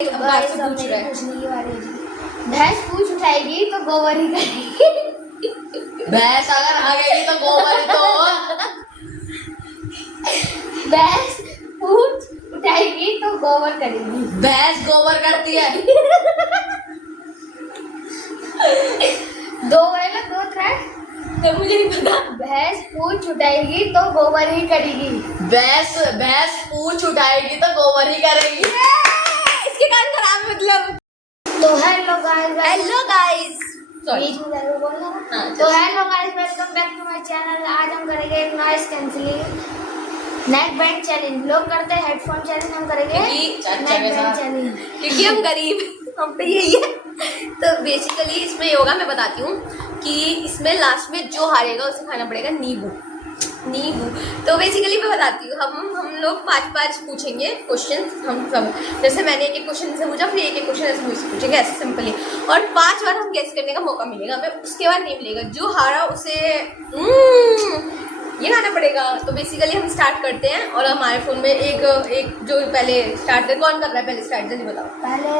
पूछने की बारी है। भैंस पूछ उठाएगी तो गोबर ही करेगी। भैंस अगर भागेगी तो गोबर ही तो होगा। भैंस पूछ उठाएगी तो गोबर करेगी। भैंस गोबर करती है। दो है ना, दो थ्रेड तो मुझे नहीं पता। भैंस पूछ उठाएगी तो गोबर ही करेगी। भैंस पूछ उठाएगी तो गोबर ही करेगी। इसके कान खराब मतलब। तो हेलो गाइस, हेलो गाइस। बीच में जरूर बोलना। हाँ, तो hello guys, welcome back to my channel. आज हम करेंगे एक noise cancelling neck band challenge. लोग करते हैं हेडफोन चैलेंज, हम करेंगे नेक बैंड चैलेंज क्योंकि हम गरीब, हम पे यही है। तो बेसिकली इसमें योगा मैं बताती हूँ कि इसमें लास्ट में जो हारेगा उसे खाना पड़ेगा नींबू। तो बेसिकली मैं बताती हूँ, हम लोग पांच पूछेंगे क्वेश्चन। हम सब जैसे मैंने एक क्वेश्चन से पूछा, फिर एक क्वेश्चन ऐसे मुझसे पूछेंगे, ऐसे सिंपली। और 5 बार हम गेस करने का मौका मिलेगा, मैं उसके बाद नहीं मिलेगा। जो हारा उसे ये खाना पड़ेगा। तो बेसिकली हम स्टार्ट करते हैं। और हमारे फ़ोन में एक जो पहले स्टार्ट कर, कौन कर रहा है पहले स्टार्ट, जल्दी बताओ। पहले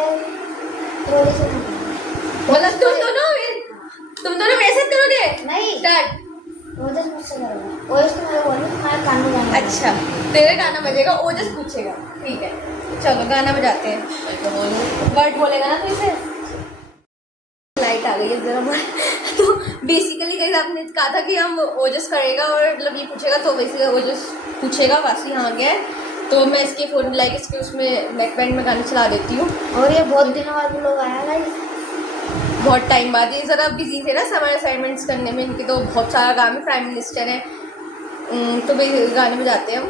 मतलब तुम दोनों मेरे साथ करोगे? नहीं, स्टार्ट। ओजस मुझसे करोगे। ओजस को मैं बोलूँ, तुम्हारा कान में गाना। अच्छा, तेरे गाना बजेगा, ओजस पूछेगा। ठीक है, चलो गाना बजाते हैं। वर्ड बोलेगा ना तो इसे। लाइट आ गई है जरा। तो बेसिकली गाइस आपने कहा था कि हम ओजस करेगा और मतलब ये पूछेगा, तो बेसिकली ओजस पूछेगा। वासी यहाँ गया है तो मैं इसके फोन लाइक इसके उसमें नेक बैंड में गाना चला देती हूँ। और ये बहुत दिनों बाद लोग आया गाइस, बहुत टाइम बाद। ये ज़रा बिजी थे ना समर असाइनमेंट्स करने में, इनके तो बहुत सारा काम है, प्राइम मिनिस्टर है। तो भाई गाने बजाते हैं हम।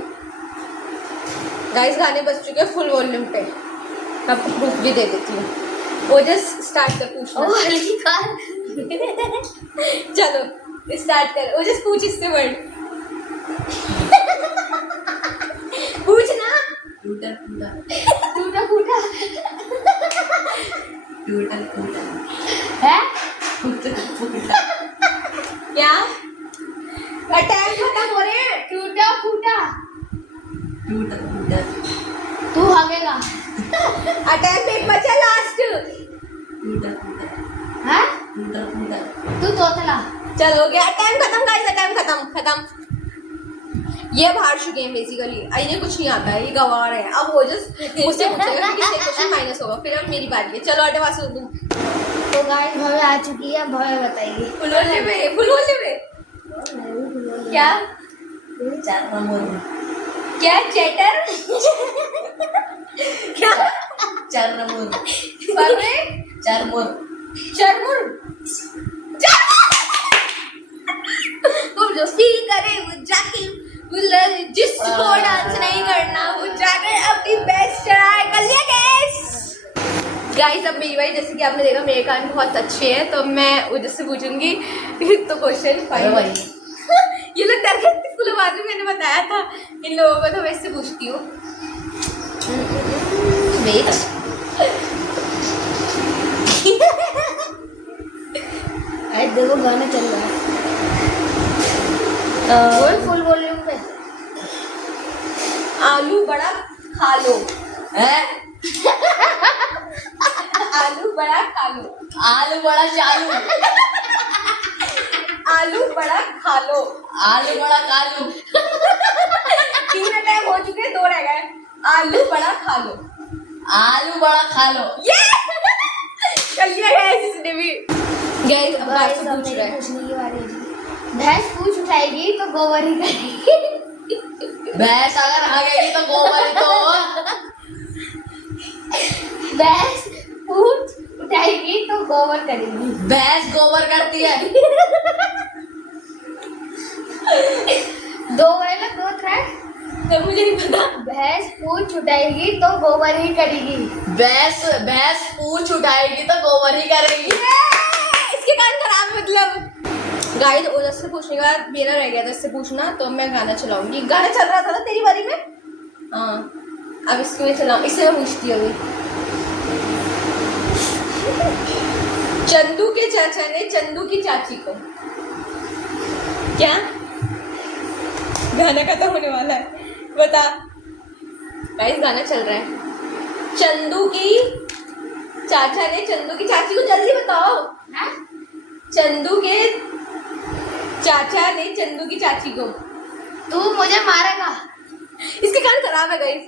गाइस गाने बज चुके हैं फुल वॉल्यूम पे, आपको प्रूफ भी दे देती हूँ। वो जस्ट स्टार्ट कर पूछना। चलो स्टार्ट कर। वो जस्ट पूछ इससे वर्ड। पूछना। टूटा फूटा है। क्या टाइम खत्म हो रहे हैं। टूटा फूटा तू भागेगा। अटैक एक बचा लास्ट। है तू तोतला। चलो हो गया, टाइम खत्म गाइस, टाइम खत्म। ये बाहर चुके हैं बेसिकली। इन्हें कुछ नहीं आता है, ये गवार है। अब वो जस्ट मुझसे पूछेगा कि किससे क्वेश्चन माइनस होगा, फिर अब मेरी बारी है। चलो आटे वासु तुम। तो गाइस भव्य आ चुकी है, भव्य बताइए। फुल होले में क्या क्या चैटर क्या चरमुर वो जो फील करे वो जाके, जिसको डांस नहीं करना वो जाकर अपनी बेस्ट ट्राई कर लिया गाइस। अब मेरी बारी। जैसे कि आपने देखा मेरे कान बहुत अच्छे हैं, तो मैं उधर से पूछूंगी तो क्वेश्चन फाइन। ये लोग डर गए फुल बाद में, मैंने बताया था इन लोगों को, तो वैसे पूछती हूँ। वेट देखो गाना चल रहा है फुल वॉल्यूम पे। आलू बड़ा खा लो है। आलू बड़ा खा लो, आलू बड़ा चालू, आलू बड़ा खा लो, आलू बड़ा कालू। 3 अटैक हो चुके, 2 रह गए। आलू बड़ा खा लो, आलू बड़ा खा लो। ये कर लिया गाइस इसने भी। गाइस अब आपसे पूछ रहा है। पूछने की बारी है। भैंस पूछ उठाएगी तो गोबर ही करेगी। भैंस अगर भागेगी तो गोबर ही तो होगा। भैंस पूछ उठाएगी तो गोबर करेगी। भैंस गोबर करती है। दो है ना, दो थ्रेड तो मुझे नहीं पता। भैंस पूछ उठाएगी तो गोबर ही करेगी। भैंस पूछ उठाएगी तो गोबर ही करेगी। इसके कान खराब मतलब। गाइस उधर से पूछने के बाद मेरा रह गया था इससे पूछना, तो मैं गाना चलाऊंगी। गाना चल रहा था ना तेरी बारी में। हाँ अब इसको मैं चलाऊँ, इससे मैं पूछती हूँ अभी। चंदू के चाचा ने चंदू की चाची को क्या, गाना खत्म होने वाला है, बता। गाइस गाना चल रहा है। चंदू की चाचा ने चंदू की चाची को, जल्दी बताओ। हाँ? चंदू के चाचा ने चंदू की चाची को। तू मुझे मारेगा। इसके कान खराब है गाइस।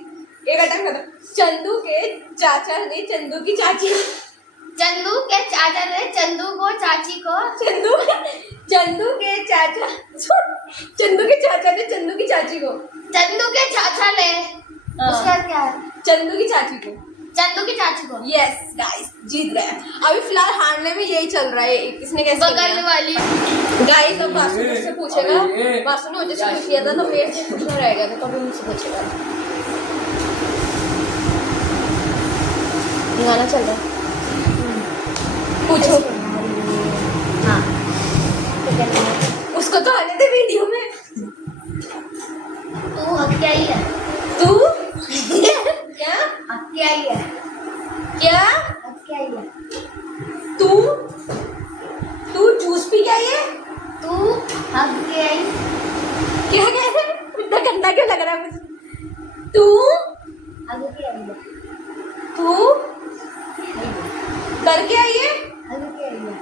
एक अटैक खत्म। चंदू के चाचा ने चंदू की चाची, चंदू के चाचा ने चंदू को चाची को, चंदू के चाचा ने चंदू की चाची को, चंदू के चाचा ने, उसका क्या है? चंदू की चाची को, चंदू की चाची को। यस गाइस जीत गए। अभी फिलहाल हारने में यही चल रहा है, किसने कैसे बगल वाली। गाइस अब वासु मुझसे पूछेगा। वासु ने मुझे पूछ लिया था तो मेरे से पूछना रहेगा, तो कभी मुझसे पूछेगा। गाना चल रहा है, पूछो। हाँ। उसको तो आने दे वीडियो में। तू हक आई है। तू क्या हक आई है। क्या हक आई है। तू जूस पी क्या ये? तू हक आई। क्या कह रहे? इतना गंदा क्यों लग रहा है मुझे? तू हक आई है। तू करके आई है? हक आई है।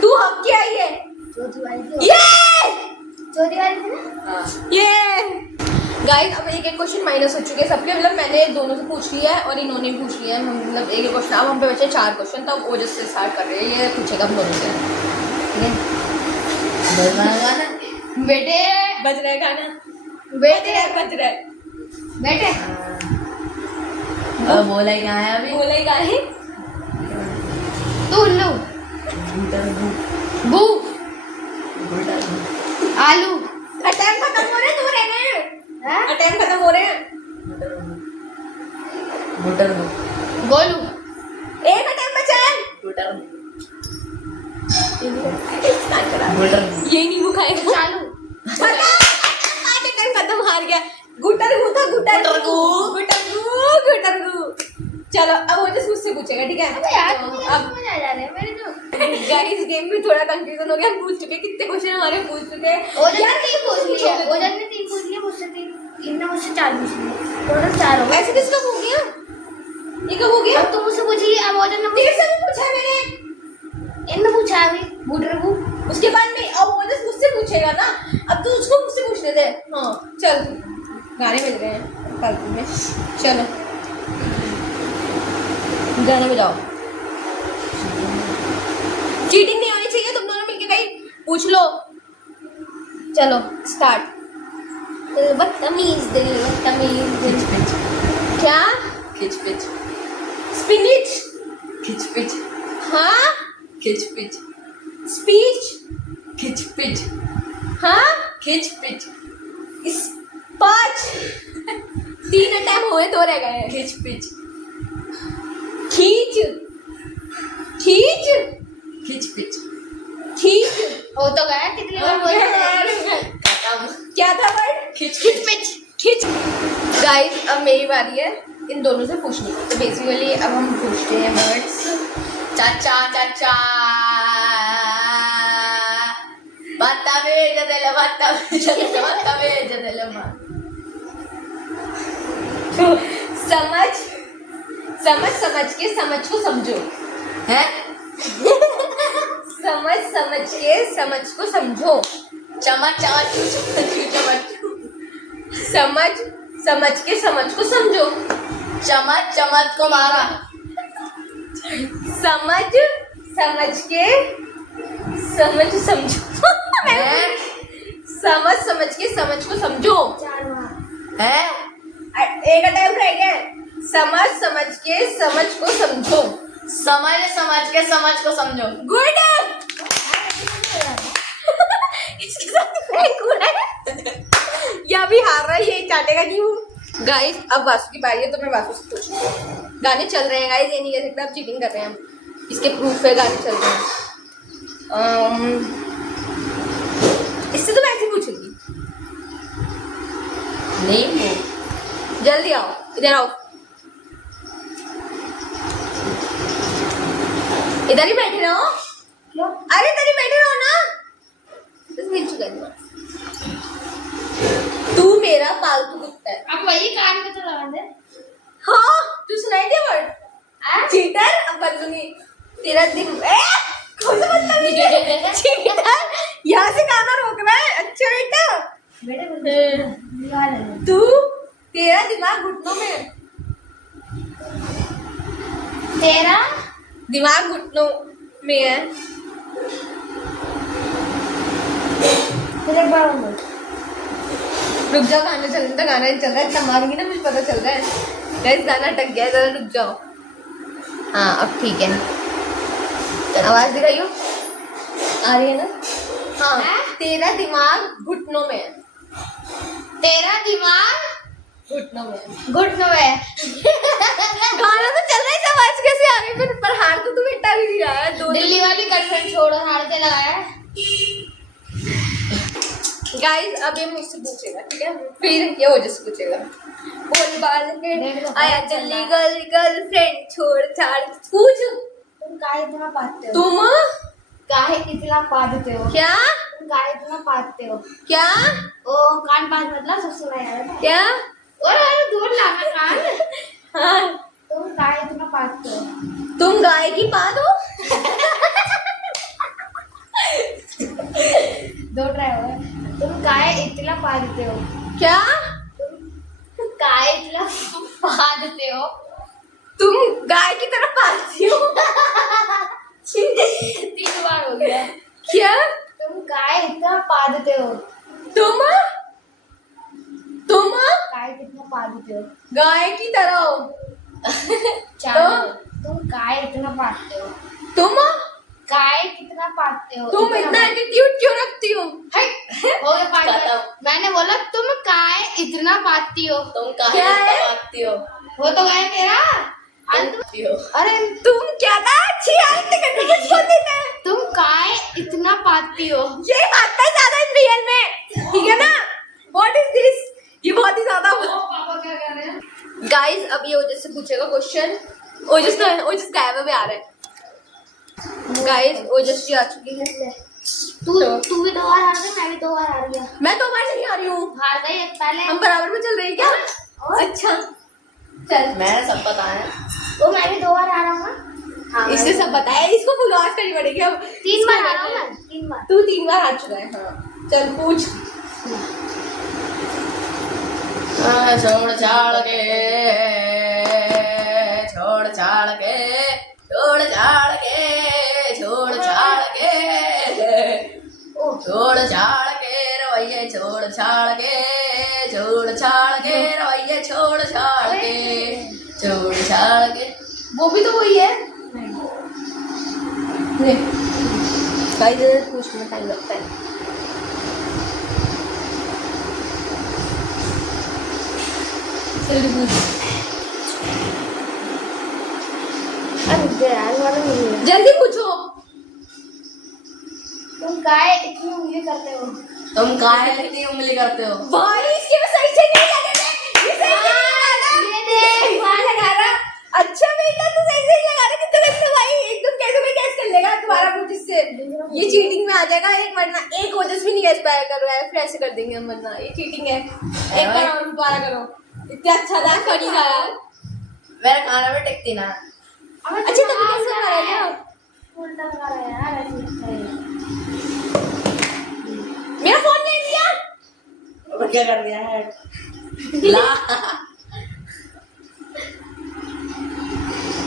तू हक के आई है? चौथी वाली थी। ये चौथी वाली थी ना? ये गाइस अब एक क्वेश्चन माइनस हो चुके हैं सबके, मतलब मैंने दोनों से पूछ लिया है और इन्होंने भी पूछ लिया है। हम मतलब एक क्वेश्चन, अब हम पे बचे 4 क्वेश्चन, तो अब ओजस से स्टार्ट कर रहे हैं। ये पूछेगा हम दोनों से, ठीक है? बेटे बज रहा है गाना, बेटे बज रहा है। बेटे बोला ही कहाँ है अभी? बोला ही गाना है। तू उल्लू। बू आलू। अटैक खत्म हो रहे, दूर रहना है। हाँ? अटैक खत्म हो रहे हैं। गोलू। एक अटैक बचा है। ये नींबू खाएगा। चालू। अटैक खत्म, हार गया। गुटरगू था, गुटरगू। चलो अब ओजस मुझसे पूछेगा, ठीक है? अबे यार मुझे अब समझ आ जा रहा है मेरे जो। गाइस गेम में थोड़ा कंफ्यूजन हो गया। हम पूछ चुके कितने क्वेश्चन हमारे पूछ चुके हैं। ओजन ने 3 पूछ लिए। ओजन ने 3 पूछ लिए, मुझसे 3, इनने मुझसे 4 पूछ लिए। टोटल 4 हो गए। ऐसे किसका हो गया? ये कब हो गया? अब तुम मुझसे पूछिए, अब ओजन ने तेरे से भी पूछा है मैंने। इनने पूछा अभी गुटरगू। उसके बाद नहीं, अब ओजस मुझसे पूछेगा ना। अब तू उसको मुझसे पूछने दे। हाँ चल, गाने बज रहे हैं फालतू में। चलो गाना बजाओ। चीटिंग नहीं होनी चाहिए, तुम दोनों मिलके कहीं पूछ लो। चलो स्टार्ट। बदतमीज दिल, बदतमीज दिल। क्या? खिचपिच स्पिनिच। खिचपिच हाँ खिचपिच स्पीच। खिचपिच हाँ खिचपिच इस 5 3 अटैम्प हुए, 2 रह गए। खिचपिच खींच खींच खिचपिच खींच। हो तो गया, कितनी बार बोल क्या था वर्ड? खिचपिच खींच। गाइस अब मेरी बारी है इन दोनों से पूछने की। तो बेसिकली अब हम पूछते हैं वर्ड्स। चाचा चाचा बदतमीज दिल बदतमीज दिल समझ के समझ को समझो है। समझ के समझ को समझो। चमच समझ के समझ को समझो। चमच को मारा। समझ के समझो समझ के समझ को समझो। 4 वहाँ। है एक अटैम्प्ट रह गया। समझ के समझ को समझो। समझ के समझ को समझो। गुड। इसके साथ फ्रैंक हो रहा है। ये अभी हार रहा है, ये चाटेगा नहीं वो। गाइस अब वासु की बारी है, तो मैं वासु से पूछूंगी। गाने चल रहे हैं गाइस, ये नहीं कह सकते आप चीटिंग कर रहे हैं हम। इसके प्रूफ है, गाने चल रहे हैं। इससे तो मैं ऐसे पूछूंगी। नहीं जल्दी आओ, इधर आओ, इधर ही बैठे रहो। क्यों? अरे इधर ही बैठे रहो ना। बस मिल चुका है। तू मेरा पालतू कुत्ता है। अब वही कान में तो लगा दे। हाँ तू सुनाई दे वर्ड। चीटर। अब बदलूंगी। तेरा कौन सा मतलब यहाँ से गाना रोकना है। अच्छा बेटा तू तेरा दिमाग घुटनों में है। तेरा दिमाग घुटनों में है। फिर एक बार बोल। रुक जाओ, गाना चल रहा, गाना ही चल रहा है। इतना मारूंगी ना मुझे पता चल रहा है। गाइस गाना अटक गया है, जरा रुक जाओ। हाँ अब ठीक है, आवाज दिखाइयो। आ रही है ना? हाँ है? तेरा दिमाग घुटनों में है। तेरा दिमाग घुटनों में है। घुटनों में है। गाना तो चल रहा है, आवाज कैसे आ गई? पर हार तो तुम्हें इतना भी नहीं रहा है। दो दिल्ली वाली गर्लफ्रेंड छोड़ो, हार के लगाया है। गाइस अब ये मुझसे पूछेगा, ठीक है? फिर ये वजह से पूछेगा। बोल बाल आया दिल्ली गर्लफ्रेंड छोड़ छाड़। पूछ तुम काहे इतना पाते हो? तुम काहे इतना पाते हो? क्या तुम काहे इतना पाते हो? क्या ओ कान पास मतलब सब सुना यार। क्या? अरे दूर लाना कान। हाँ तुम काहे इतना पाते हो? तुम गाय की पा दो। दो ट्राई हो गए। तुम काहे इतना पाते हो? क्या तुम काहे इतना पाते हो? तुम गाय की तरफ पालती हो? 3 बार हो गया। क्या तुम काहे इतना पाते हो? तुम काहे कितना पाते हो? गाय की तरह हो। 4। तुम काहे इतना पाते हो? तुम काहे कितना पाते हो? तुम इतना एटीट्यूड क्यों रखती हो? हो गया 5 बार। मैंने बोला तुम काहे इतना पाती हो? तुम क्या काहे है? पाती हो? वो तो गया तेरा। पाती हो। अरे तुम क्या था? अच्छी हालत करने के छोड़ देते हैं। तुम काहे इतना पाती हो? ये बात है ज्यादा रियल में, ठीक है ना? What is this? ये बहुत ही ज्यादा पापा क्या कर रहे हैं? गाइस अब ये ओजस से पूछेगा क्वेश्चन। ओजस गायब में आ रहा है। गाइस ओजस जी आ चुकी है। तू भी 2 बार हार गई, मैं भी 2 बार हार गया। मैं तो बार नहीं आ रही हूँ। हार गई पहले। हम बराबर में चल रहे हैं क्या? और? अच्छा चल। मैंने सब बताया। वो मैं भी 2 बार हारा हूँ ना। हाँ, इसने सब बताया, इसको फुल आवाज करनी पड़ेगी अब। 3 बार हारा हूँ मैं। 3 बार। तू 3 बार हार चुका है। हाँ चल पूछ। छोड़ छाड़ के छोड़ छाड़ के छोड़ छाड़ के छोड़ छाड़ के छोड़ छाड़ के रवैये छोड़ छाड़ के छोड़ छाड़ के रवैये छोड़ छाड़ के छोड़ छाड़ के। वो भी तो वही है। गाइस पूछने में टाइम लगता है। जल्दी पूछ। जल्दी पूछो। तुम काहे इतनी उंगली करते हो? तुम काहे इतनी उंगली करते हो? भाई इसके में सही से नहीं लगे थे। ये सही से नहीं लगा। ये देख। वहाँ लगा रहा। अच्छा बेटा तू सही से नहीं लगा रहा। कितने बच्चे भाई एकदम कैसे में गैस कर लेगा तुम्हारा पूछ इससे। ये चीटिंग में आ जाएगा। एक वरना एक वजह से भी नहीं गैस पाया कर रहा है, फिर ऐसे कर देंगे हम, वरना ये चीटिंग है। एक बार और दोबारा करो। इतना अच्छा था, फनी था यार। मेरे खाना में टिकती ना। अच्छा तभी कैसे बना रहा है? उल्टा लगा रहा है यार, ऐसे लगता है। मेरा फोन ले लिया। अब क्या कर दिया है? ला।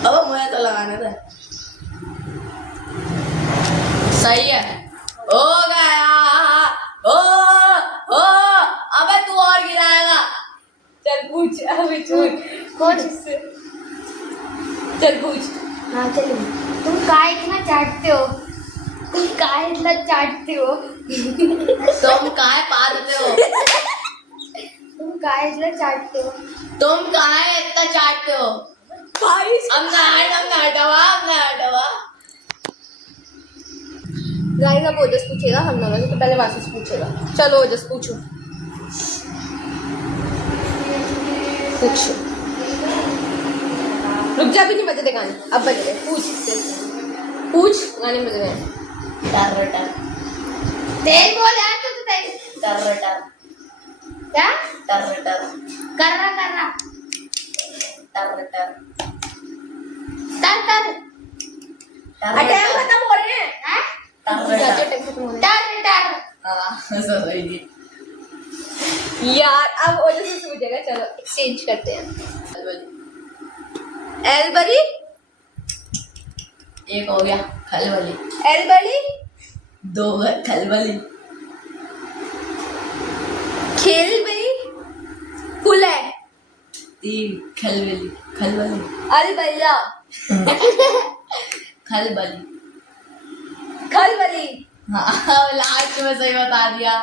अब मुझे तो लगाने दे। सही है। हो गया। ओ अबे तू और गिराएगा। चल पूछ अभी पूछ। कौन? चल पूछ। हाँ चलिए। तुम काहे इतना चाटते हो? तुम काहे इतना चाटते हो? तुम काहे पालते हो? तुम काहे इतना चाटते हो? तुम काहे इतना चाटते हो? भाई हमने हटवा। गाइस अब ओजस पूछेगा, हम दोनों से तो पहले वासिस पूछेगा। चलो ओजस पूछो। पूछ। रुक जा, भी नहीं बजे थे गाने, अब बज रहे। पूछ इससे। पूछ, गाने बज रहे हैं। टर तेज बोल यार, तू तेज। क्या? कर रहा। तर तर। अटैक खत्म हो रहे हैं। हैं? अटैक खत्म हो रहे टर। हाँ सही हैं यार। अब ओजस से पूछेगा, चलो एक्सचेंज करते हैं। एलबरी, एक हो गया खलबली, एलबरी, 2 खलबली, खेलबरी, कुले, 3 खलबली, खलबली, अलबल्ला, खलबली। खलबली। हाँ लास्ट में सही बता दिया।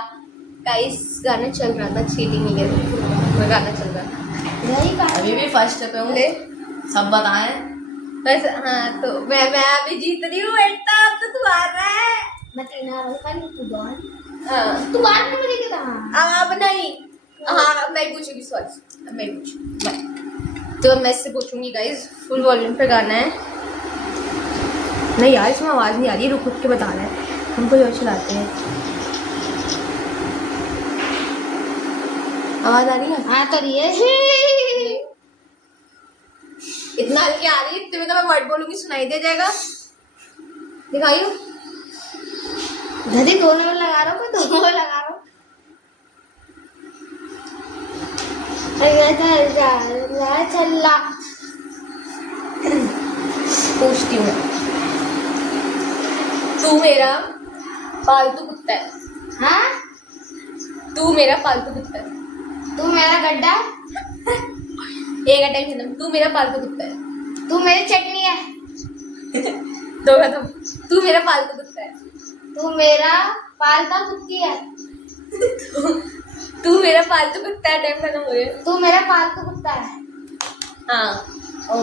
गाइस गाना चल रहा था, चीटिंग नहीं कर रही थी, मैं गाना चल रहा था। यही का अभी भी फर्स्ट पे हूँ, सब बताएं। बस हाँ, तो मैं अभी जीत रही हूँ बेटा, अब तो तू आ रहा है। मैं 3 हार कल तू दौड़ हाँ तू बाद में मुझे क्या अब नहीं, हाँ मैं पूछूंगी, सॉरी अब मैं पूछूंगी। तो मैं इससे पूछूंगी गाइस, फुल वॉल्यूम पे गाना है। नहीं यार इसमें आवाज़ नहीं आ रही, रुक रुक के बता रहा है, हम कोई और चलाते हैं। आवाज़ आ रही है? हाँ तो रही है इतना हल्की आ रही है, इतने में तो मैं वर्ड बोलूंगी सुनाई दे जाएगा। दिखाइयो। धरी दोनों में लगा रहा हूँ, मैं दोनों में लगा रहा हूँ। चल्ला पूछती हूँ, तू मेरा पालतू कुत्ता है, हाँ तू मेरा पालतू कुत्ता है। तू मेरा गड्ढा, एक अटैक खत्म। तू मेरा पालतू कुत्ता है। तू मेरी चटनी है, 2 खत्म। तू मेरा पालतू कुत्ता है। तू मेरा पालता कुत्ती है, तू मेरा पालतू कुत्ता है, अटैक खत्म हो गया। तू मेरा पालतू कुत्ता है। हाँ ओ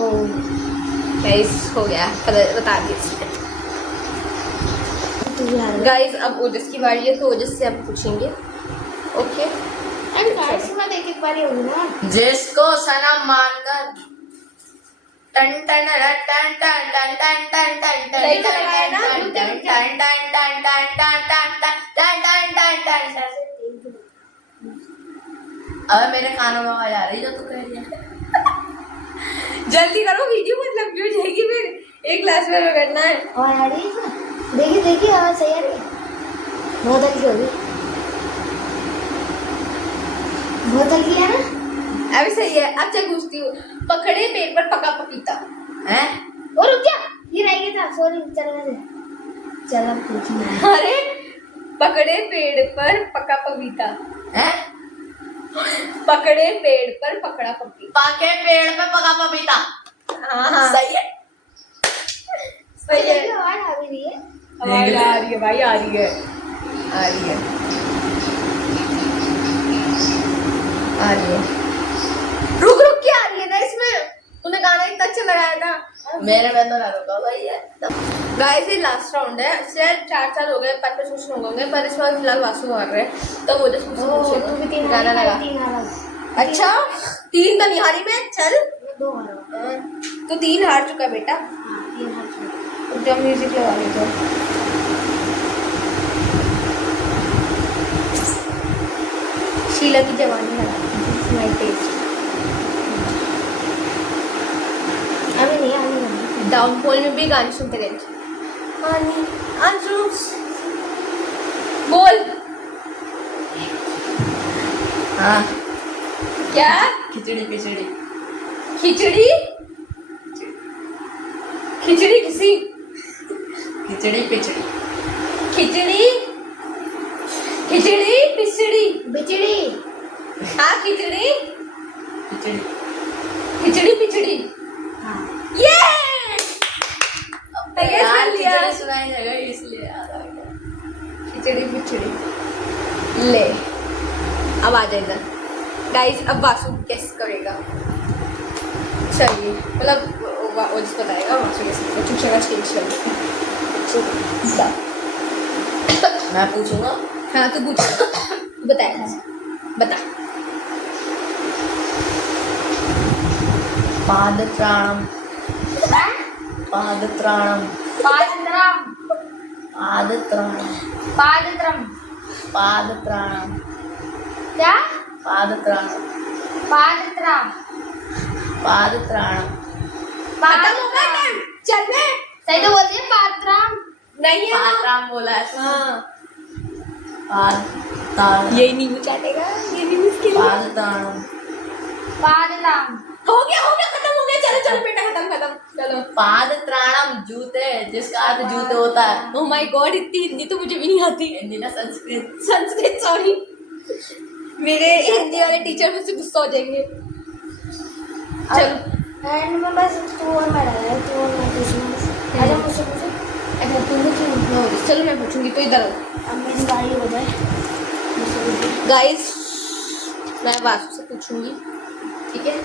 गाइस हो गया, बता दिया। तू यार गाइस अब ओजस की बारी है, तो ओजस से अब पूछेंगे। ओके अरे गाइस मैं एक बारी होगी ना। जिसको सनम मानकर टन टन टन टन टन टन टन टन टन सही तो लगाया ना? टन टन टन टन टन टन टन टन टन टन टन। अब मेरे कानों में आवाज आ रही जो तू कह रही है। जल्दी करो, वीडियो मत लंबी हो जाएगी फिर, एक क्लास में करना है। और आ रही है ना, देखिए देखिए आवाज सही आ रही है, बहुत हल्की होगी, बहुत हल्की है ना। अभी सही है। अब चल पूछती हूँ, पकड़े पेड़ पर पका पपीता। हैं? और रुक जा, ये रह गया था, सॉरी चलने दे। चल अब पूछना। अरे पकड़े पेड़ पर पका पपीता, हैं? पकड़े पेड़ पर पकड़ा पपीता। पाके पेड़ पे पका पपीता। हाँ हाँ सही है। सही है। आवाज आ भी रही है। आवाज आ रही है भाई, आ रही है, आ रही है, आ रही है। रुक रुक के आ रही है ना इसमें, तूने गाना इतना अच्छा लगाया था। मेरे में तो ना रुका भाई है। गाइस ये लास्ट राउंड है, शायद 4 हो गए, 5 क्वेश्चन हो गए, पर इस बार फिलहाल वासु मार रहे हैं, तो वो जस्ट तू भी 3 गाना लगा। 3 हारा। अच्छा 3 तो नहीं हारी मैं, चल मैं 2 हारा। तो 3 हार चुका बेटा। हाँ 3 हार चुका। अब जब म्यूजिक लगा ली तो शीला की जवानी लगा माय टेस्ट। अभी नहीं आने लगी। डाउनफॉल में भी गाने सुनते गए थे। आनी आंसुस बोल। हाँ क्या? खिचड़ी खिचड़ी खिचड़ी? खिचड़ी किसी? खिचड़ी पिचड़ी खिचड़ी खिचड़ी पिचड़ी। बिचड़ी। हाँ खिचड़ी खिचड़ी खिचड़ी पिचड़ी। हाँ ये यार लिया। खिचड़ी सुनाई जाएगा इसलिए याद आ गया। खिचड़ी पिचड़ी ले। अब आ जाए इधर गाइस, अब वासु गेस करेगा। चलिए मतलब वो जिस बताएगा वासु गेस करेगा। पूछेगा चेंज कर। मैं पूछूंगा। हाँ तू पूछ, तू बताएगा, बता। पादत्राणम पादत्राणम पादत्रम। पादत्राणम पादत्रम। पादत्राणम क्या? पादत्राणम पादत्रम। पादत्राणम खत्म हो गया टाइम, चल मैं सही तो बोल रही है, राम बोला है। हाँ पाद ताड़म। यही नींबू चाटेगा, ये भी मुश्किल है। पाद ताड़म। पादलाम। हो गया खत्म हो गया। चलो चलो बेटा खत्म चलो। पाद त्राणम जूते, जिसका अर्थ जूते होता है। ओह माय गॉड, इतनी हिंदी तो मुझे भी नहीं आती। हिंदी ना संस्कृत। संस्कृत, सॉरी। मेरे हिंदी वाले टीचर मुझसे गुस्सा हो जाएंगे। चलो एंड में बस तू और मैं रह गए, तू और मैं पूछना। अच्छा मुझसे पूछो। अच्छा तुम क्यों? चलो मैं पूछूंगी, तो इधर आओ। अब मेरी बारी हो जाए। गाइस मैं वासु से पूछूंगी, ठीक है?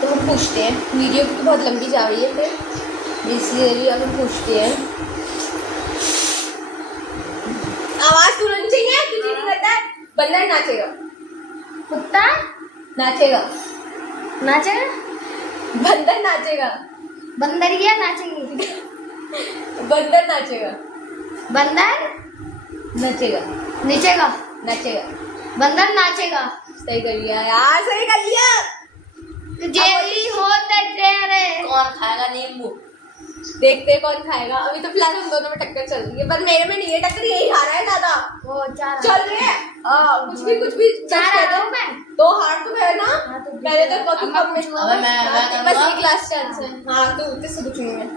तो हम पूछते हैं, वीडियो तो बहुत लंबी जा रही है, फिर बेसिकली अब हम पूछते हैं। आवाज सुननी चाहिए, कुछ नहीं करता है। बंदर नाचेगा। कुत्ता नाचेगा। नाचेगा। बंदर नाचेगा। बंदरिया नाचेगी। बंदर नाचेगा। बंदर नाचेगा। नीचेगा। नाचेगा। बंदर नाचेगा। सही कर लिया यार, सही कर लिया। जेली होता तेरे। कौन खाएगा नींबू? देखते हैं कौन खाएगा। अभी तो फिलहाल हम दोनों में टक्कर चल रही है, पर मेरे में नहीं है टक्कर, यही खा रहा है ज्यादा। वो चार चल रही है। कुछ भी चार दस आ कह रहा दो। हूँ मैं। तो हार तो है ना। हाँ, तो पहले तो अब तुम मैं कब में पूछूंगा। अबे मैं बस करूँगा। एक लास्ट चांस है। हाँ तो तुझसे पूछूंगी मैं।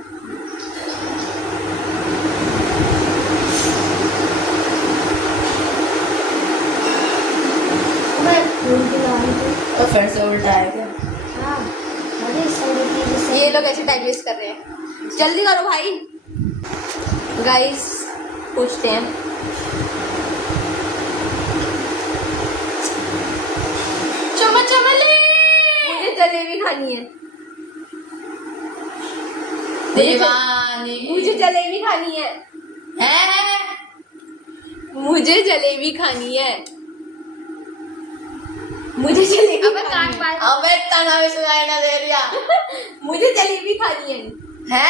मैं फूल की लड़ाई तो। तो फिर से उल्टा है क्या? हाँ अरे सही की जैसे। ये लोग ऐसे टाइम वेस्ट कर रहे हैं, जल्दी करो भाई। गाइस पूछते हैं। मुझे जलेबी खानी है। दीवानी। मुझे जलेबी खानी है। है? मुझे जलेबी खानी है। मुझे जलेबी अबे खानी कान है। पाल। अबे तना भी सुनाई ना दे रिया। मुझे जलेबी खानी है। है?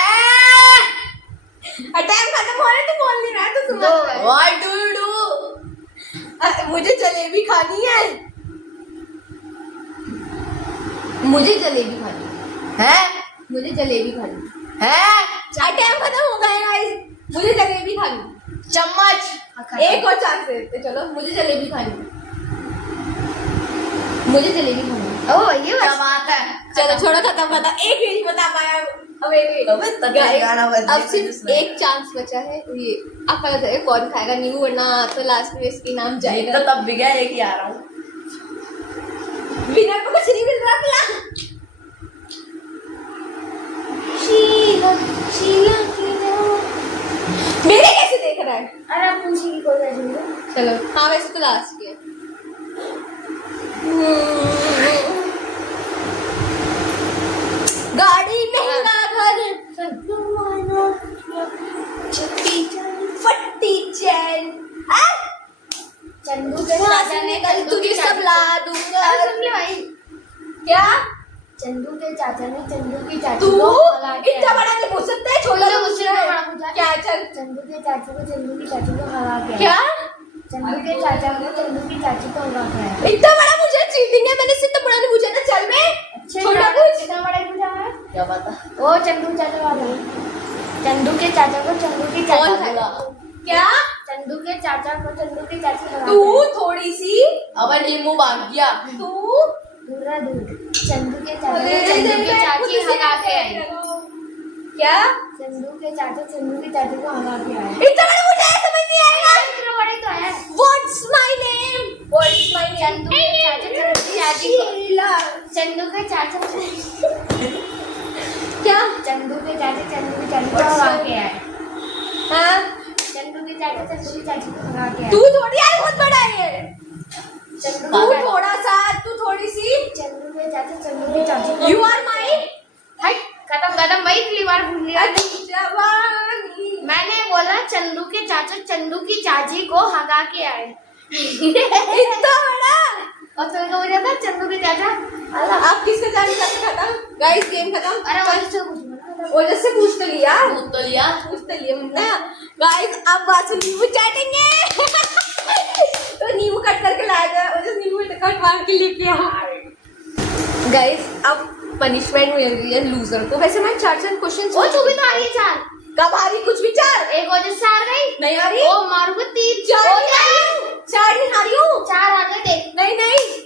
टाइम खत्म हो रहा है, तू बोल नहीं रहा है, तो समझ रहा है। What do you do? मुझे जलेबी खानी है। मुझे जलेबी खानी है। है? मुझे जलेबी खानी है? टाइम खत्म हो गया गाइस। मुझे जलेबी खानी। चम्मच। एक और चांस देते चलो। मुझे जलेबी खानी है। मुझे जलेबी खानी है। ओ ये क्या बस। बात है? चलो छोड़ो, खत्म खत्म। एक भी नहीं बता पाया। अब एक अबे तभी गाना बज अब सिर्फ एक चांस बचा है। ये अब पता चले कौन खाएगा नींबू, वरना तो लास्ट में इसकी नाम तो जाएगा। तब भी गया, एक ही आ रहा हूँ। विनर को कुछ नहीं मिल रहा। पिला शीला शीला शीला। मेरे कैसे देख रहा है? अरे अब पूछी की कोई वजह नहीं। चलो हाँ, वैसे तो लास्ट की है। गाड़ी महंगा घर फट्टी चैन। चंदू के चाचा ने कल तुझे सब ला दूंगा। अरे सुन ले भाई। क्या? चंदू के चाचा ने चंदू की चाची तू को भगा के इतना आए। बड़ा नहीं पूछ सकता है, छोटा बोलो, पूछ मुझसे रहा बड़ा है। पूछा। क्या? चल चंदू के चाचा को चंदू की चाची को भगा के आए। क्या? चंदू के चाचा को चंदू की चाची को भगा के आए। इतना बड़ा मुझे चीटिंग है, मैंने इतना बड़ा नहीं पूछा था। चल मैं छोटा पूछ। कितना बड़ा पूछा है? क्या पता? ओ चंदू चाचा वाला। चंदू के चाचा को चंदू की कौन चाची खाएगा? क्या? चंदू के चाचा को चंदू की चाची भगा तू के आए। थोड़ी सी अबे नींबू भाग गया। तू दूरा दूर। चंदू के चाचा को चंदू की चाची भगा के आई। क्या? चंदू के चाचा चंदू की चाची को भगा के आए। इतना बड़ा मुझे समझ नहीं आएगा। इतना बड़ा ही तो है। What's my name? What's my name? Chandu के चाचा चंदू की चाची को। शीला। चंदू के चाचा क्या? चंदू के चाचा चंदू की चाची को भगा के आए। हाँ? चंदू के चाचा चंदू की चाची को भगा के आए। तू थोड़ी यार, बहुत बड़ा है ये। चंदू तू के थोड़ा सा, तू थोड़ी सी। चंदू के चाचा चंदू की चाची को। You are my हट खत्म खत्म भाई, पिछली बार भूल गया। जवानी। मैंने बोला चंदू के चाचा चंदू की चाची को हगा के आए। इतना बड़ा। और तुमने क्या बोला था? चंदू के चाचा। आप किसका जान सकते खत्म? गाइस गेम खत्म। अरे वजह से पूछूंगा ना। वजह से पूछ तो लिया। दूध तो लिया। पूछ तो लिया मुन्ना। गाइस अब वासु नींबू चाटेंगे। तो नींबू कट करके लाया था, वजह नींबू कट मार के लेके आओ। गाइस अब पनिशमेंट मिल रही है लूजर को। वैसे मैं 4 क्वेश्चन। ओ तू भी तो आ रही है चार। कब आ रही? कुछ भी 4। एक वजह से हार गई। नहीं आ रही। ओ मारूंगा 3 चार नहीं आ रही हूँ। 4 आ गए देख। नहीं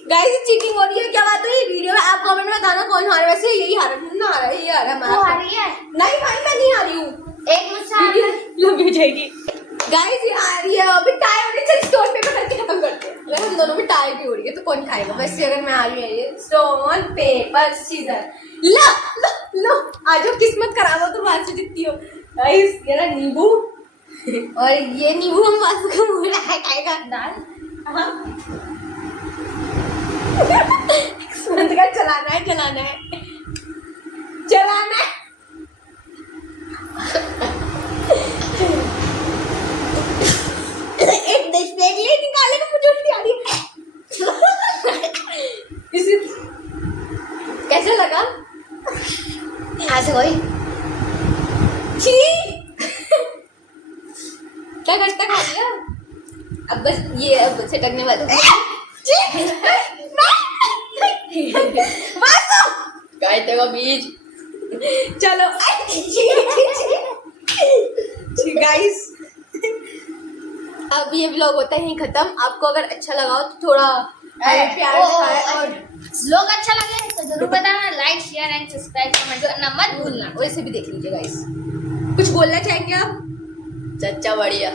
गाइस चीटिंग हो रही है। क्या बात हुई वीडियो में? आप कमेंट में बताना कौन हारा। वैसे यही हारा, ना हारा, यही हारा तू हमारा। हारी है। नहीं भाई मैं नहीं हारी हूँ। एक मुझसे हार गई। लंबी हो जाएगी। गाइस ये आ रही है अभी टाई होने से स्टोन पेपर करके खत्म करते हैं। अगर हम दोनों में टाई भी हो रही है तो कौन खाएगा? वैसे अगर मैं आ रही है ये स्टोन पेपर सीजर लो लो लो आ जाओ किस्मत खराब हो तो बात से जीतती हो। गाइस ये रहा नींबू और ये नींबू हम बात को मुंह में खाएगा दाल। किस्मत का चलाना है चलाना है चलाना है। एक डिस्प्ले निकालेगा मुझे उल्टी आ रही है। इसी कैसे लगा? ऐसे कोई छी क्या करता खा लिया? अब बस ये अब छटकने वाला गायते का बीज। चलो गाइस अब ये व्लॉग होता है यहीं खत्म। आपको अगर अच्छा लगा हो तो थोड़ा प्यार दिखाएं और लोग अच्छा लगे तो जरूर बताना। Like share and subscribe comment करना मत भूलना। वैसे भी देख लीजिए गाइस। कुछ बोलना चाहेंगे आप? चच्चा बढ़िया।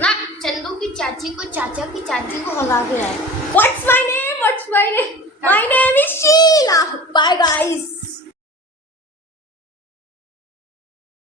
ना चंदू की चाची को चाचा की चाची को भगा के आए। What's my name? My name is Sheila. Bye guys.